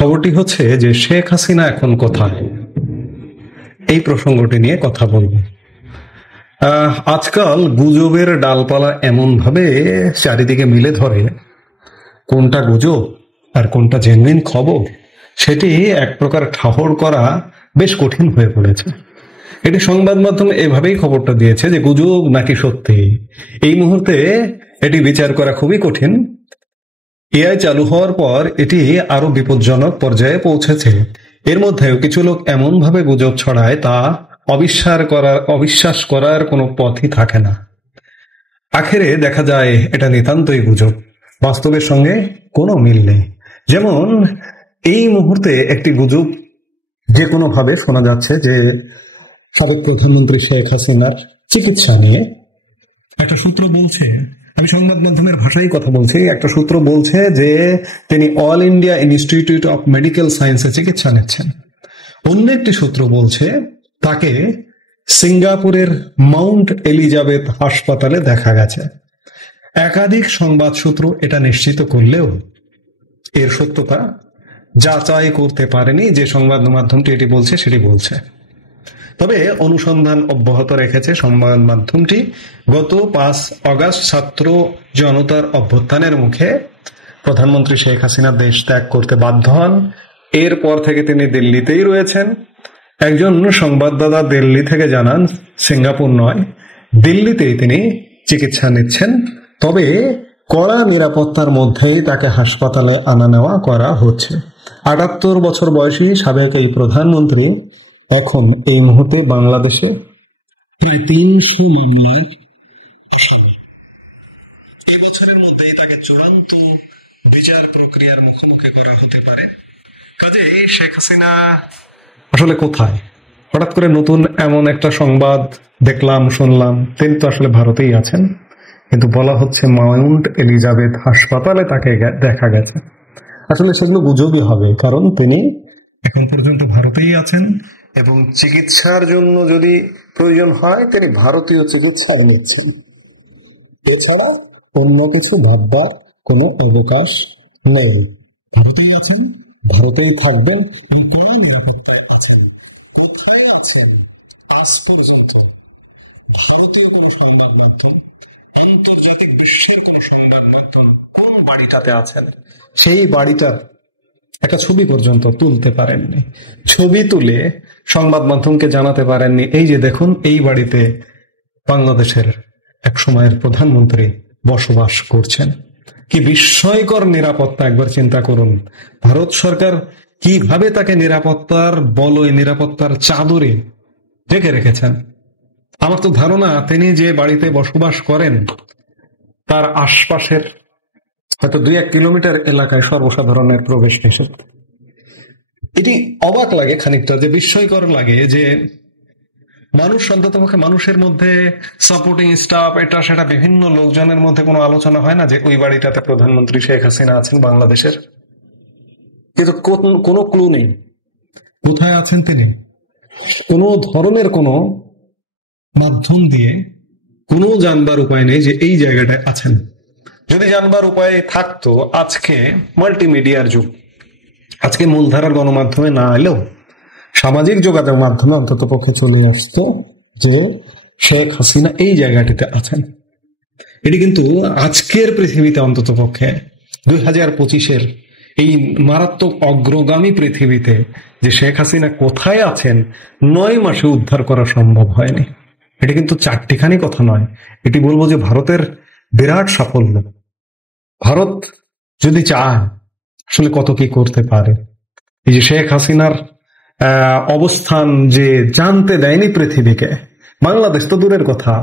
খবরটি হচ্ছে যে শেখ হাসিনা এখন কোথায়, এই প্রসঙ্গটি নিয়ে কথা বলবো। আজকাল গুজবের ডালপালা এমন ভাবে চারিদিকে মিলে ধরে, কোনটা গুজব আর কোনটা জেনুইন খবর সেটি এক প্রকার ঠাহর করা বেশ কঠিন হয়ে পড়েছে। এটি সংবাদ মাধ্যম এভাবেই খবরটা দিয়েছে যে গুজব নাকি সত্যি, এই মুহূর্তে এটি বিচার করা খুবই কঠিন। এআই চালু হওয়ার পর এটি আরো বিপজ্জনক পর্যায়ে পৌঁছেছে। এর মধ্যেও কিছু লোক এমন ভাবে গুজব ছড়ায় তা অবিশ্বাস করার কোনো পথই থাকে না। আখেরে দেখা যায় এটা নিতান্তই গুজব, বাস্তবের সঙ্গে কোনো মিল নেই। যেমন এই মুহূর্তে একটি গুজব যে কোনো ভাবে শোনা যাচ্ছে যে সাবেক প্রধানমন্ত্রী শেখ হাসিনার চিকিৎসা নিয়ে একটা সূত্র বলছে, আমি সংবাদ মাধ্যমের ভাষায় কথা বলছি, একটা সূত্র বলছে যে তিনি all India institute of medical সায়েন্সে চিকিৎসা নিচ্ছেন। অন্য একটি সূত্র বলছে তাকে সিঙ্গাপুরের মাউন্ট এলিজাবেথ হাসপাতালে দেখা গেছে। একাধিক সংবাদ সূত্র এটা নিশ্চিত করলেও এর সত্যতা যাচাই করতে পারেনি। যে সংবাদ মাধ্যমটি এটি বলছে সেটি বলছে, তবে অনুসন্ধান অব্যাহত রেখেছে সংবাদ মাধ্যমটি। গত 5 অগস্ট ছাত্র জনতার অভ্যুত্থানের মুখে প্রধানমন্ত্রী শেখ হাসিনা দেশ ত্যাগ করতে বাধ্য হন। এরপর থেকে তিনি দিল্লিতেই রয়েছেন। একজন সংবাদদাতা দিল্লি থেকে জানান সিঙ্গাপুর নয়, দিল্লিতেই তিনি চিকিৎসা নিচ্ছেন। তবে কড়া নিরাপত্তার মধ্যেই তাকে হাসপাতালে আনা নেওয়া করা হচ্ছে। 78 বছর বয়সী সাবেক এই প্রধানমন্ত্রী এখন এই মুহূর্তে বাংলাদেশে প্রায় 300 মামলার আসামি। এই বছরের মধ্যেই তাকে চূড়ান্ত বিচার প্রক্রিয়ার মুখোমুখি করা হতে পারে। কাজেই শেখ হাসিনা আসলে কোথায়? হঠাৎ করে নতুন এমন একটা সংবাদ দেখলাম, শুনলাম তিনি তো আসলে ভারতেই আছেন, কিন্তু বলা হচ্ছে মাউন্ট এলিজাবেথ হাসপাতালে তাকে দেখা গেছে। আসলে সেগুলো গুজবই হবে, কারণ তিনি এখন পর্যন্ত ভারতেই আছেন এবং চিকিৎসার জন্য যদি প্রয়োজন হয় তিনি ভারতীয় চিকিৎসায় নিচ্ছেন। এছাড়া অন্য কিছু ভাববার কোনো অবকাশ নেই। ভারতেই আছেন, ভারতেই থাকবেন, নিরাপত্তায় আছেন। কোথায় আছেন আজ পর্যন্ত ভারতীয় কোনো সংবাদ মাধ্যম, আন্তর্জাতিক বিশ্বের কোন সংবাদ মাধ্যম কোন বাড়িটাতে আছেন সেই বাড়িটার একটা ছবি পর্যন্ত তুলতে পারেননি। ছবি তুলে সংবাদ মাধ্যমকে জানাতে পারেননি এই যে দেখুন এই বাড়িতে বাংলাদেশের এক সময়ের প্রধানমন্ত্রী বসবাস করছেন। কি বিস্ময়কর নিরাপত্তা, একবার চিন্তা করুন। ভারত সরকার কিভাবে তাকে নিরাপত্তার বলয়, নিরাপত্তার চাদরে ঢেকে রেখেছেন। আমার তো ধারণা তিনি যে বাড়িতে বসবাস করেন তার আশপাশের হয়তো 2-1 কিলোমিটার এলাকায় সর্বসাধারণের প্রবেশ নিষেধ। এটি অবাক লাগে খানিকটা, যে বিস্ময়কর লাগে যে মানুষ, অন্ততপক্ষে মানুষের মধ্যে সাপোর্টিং স্টাফ এটা সেটা বিভিন্ন লোকজনের মধ্যে কোনো আলোচনা হয় না যে ওই বাড়িটাতে প্রধানমন্ত্রী শেখ হাসিনা আছেন বাংলাদেশের। কিন্তু কোনো ক্লু নেই কোথায় আছেন তিনি। কোনো ধরনের কোনো মাধ্যম দিয়ে কোনো জানবার উপায় নেই যে এই জায়গাটায় আছেন। যদি জানবার উপায় থাকতো, আজকে মাল্টিমিডিয়ার যুগ, আজকে মূলধারার গণমাধ্যমে না এলেও সামাজিক যোগাযোগ মাধ্যমে অন্তত পক্ষে চলে আসতো যে শেখ হাসিনা এই জায়গাটিতে আছেন। এটি কিন্তু আজকের পৃথিবীতে অন্তত পক্ষে 2025-এর এই মারাত্মক অগ্রগামী পৃথিবীতে যে শেখ হাসিনা কোথায় আছেন 9 মাসে উদ্ধার করা সম্ভব হয়নি। এটি কিন্তু চারটিখানি কথা নয়, এটি বলবো যে ভারতের বিরাট সাফল্য। ভারত যদি চায় আসলে কত কি করতে পারে। এই যে শেখ হাসিনার অবস্থান যে জানতে দেয়নি পৃথিবীকে, বাংলাদেশ তো দূরের কথা,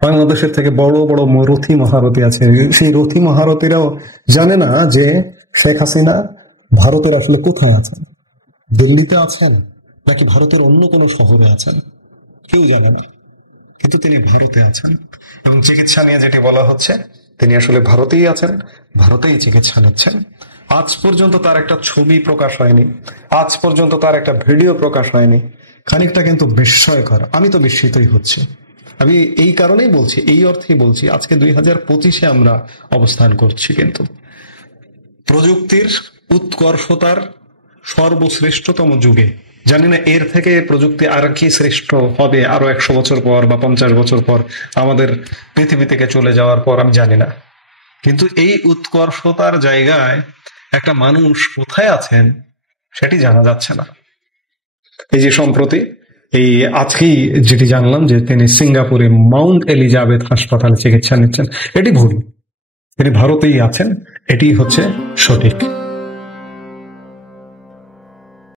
বাংলাদেশের থেকে বড় বড় রথী মহারথী আছে, সেই রথী মহারথীরাও জানে না যে শেখ হাসিনা ভারতের আসলে কোথায় আছেন, দিল্লিতে আছেন নাকি ভারতের অন্য কোনো শহরে আছেন, কেউ জানে না। কিন্তু তিনি ভারতে আছেন এবং চিকিৎসা নিয়ে যেটি বলা হচ্ছে তিনি আসলে ভারতেই আছেন, ভারতেই চিকিৎসা নিচ্ছেন। আজ পর্যন্ত তার একটা ছবি প্রকাশ হয়নি, আজ পর্যন্ত তার একটা ভিডিও প্রকাশ হয়নি। খানিকটা কিন্তু বিস্ময়কর। আমি তো বিস্মিতই হচ্ছি। আমি এই কারণেই বলছি, এই অর্থেই বলছি, আজকে 2025-এ আমরা অবস্থান করছি, কিন্তু প্রযুক্তির উৎকর্ষতার সর্বশ্রেষ্ঠতম যুগে। জানি না এর থেকে প্রযুক্তি আর কি শ্রেষ্ঠ হবে আরো 100 বছর পর বা 50 বছর পর, আমাদের পৃথিবী থেকে চলে যাওয়ার পর, আমি জানি না। কিন্তু এই উৎকর্ষতার জায়গায় একটা মানুষ কোথায় আছেন সেটি জানা যাচ্ছে না। এই যে সম্প্রতি এই আজকেই যেটি জানলাম যে তিনি সিঙ্গাপুরে মাউন্ট এলিজাবেথ হাসপাতালে চিকিৎসা নিচ্ছেন, এটি ভুল। তিনি ভারতেই আছেন, এটি হচ্ছে সঠিক।